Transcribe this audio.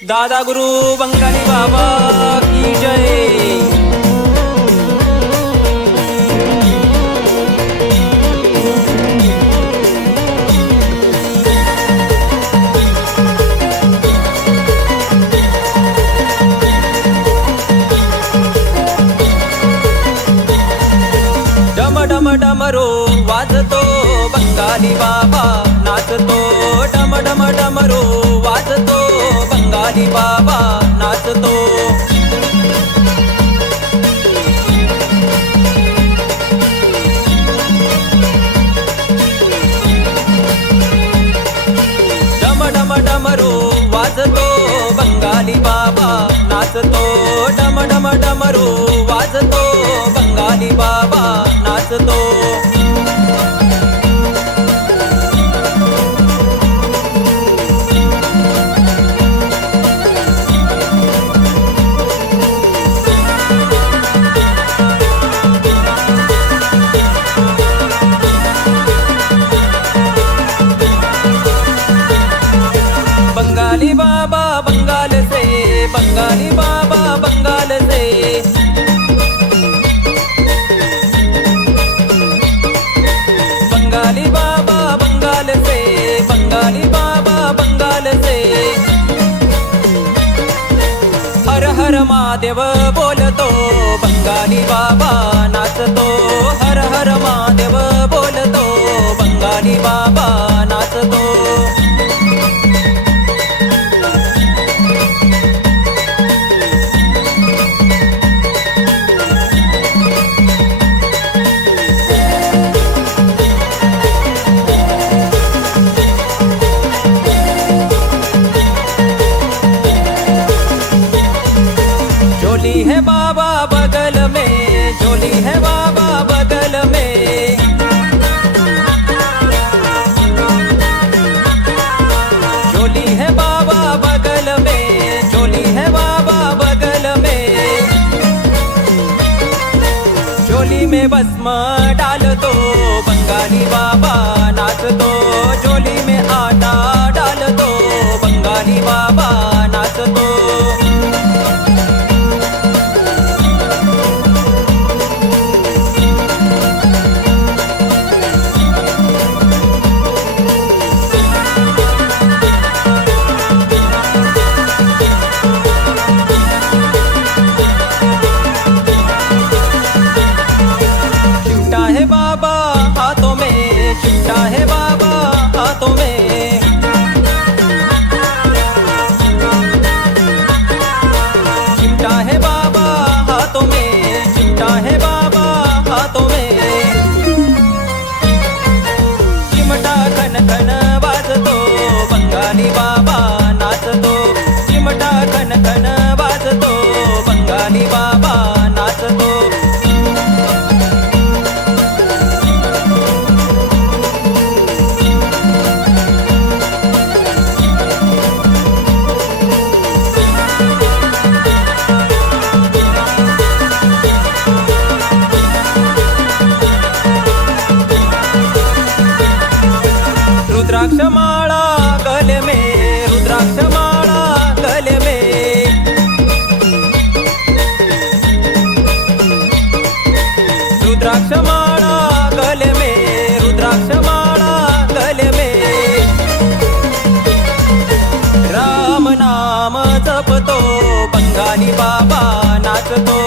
दादा गुरु बंगाली बाबा की जय। डम डम डमरो वाजतो बंगाली बाबा नाचतो, डम डम डमरो वाजतो बंगाली बाबा नाचतो। डम डम डमरो वाजतो बंगाली बाबा नाचतो, डम डम डमरो वाजतो बंगाली बाबा नाचतो। बंगाली बाबा बंगाल से, बंगाली बाबा बंगाल से, बंगाली बाबा बंगाल से, बंगाली बाबा बंगाल से। हर हर महादेव बोलतो बंगाली बाबा नाचतो, हर हर महादेव बोलतो बंगाली बाबा नाचतो। झोली है बाबा बगल में, झोली है बाबा बगल में, झोली है बाबा बगल में, झोली है बाबा बगल में। झोली में भस्म डालतो बंगाली बाबा नाचतो, झोली में आटा डालतो बंगाली बाबा नाचतो। चिमटा है बाबा हाथों में, चिमटा है बाबा हाथों में, चिमटा है बाबा हाथों में, चिमटा है बाबा हाथों में। चिमटा खन खन वाजतो बंगाली बाबा नाचतो, चिमटा खन खन वाजतो बंगाली बाबा नाचतो। रुद्राक्ष माला गले में, रुद्राक्ष माला गले में, रुद्राक्ष माला गले में, रुद्राक्ष माला गले में। राम नाम जपतो बंगाली बाबा नाचतो।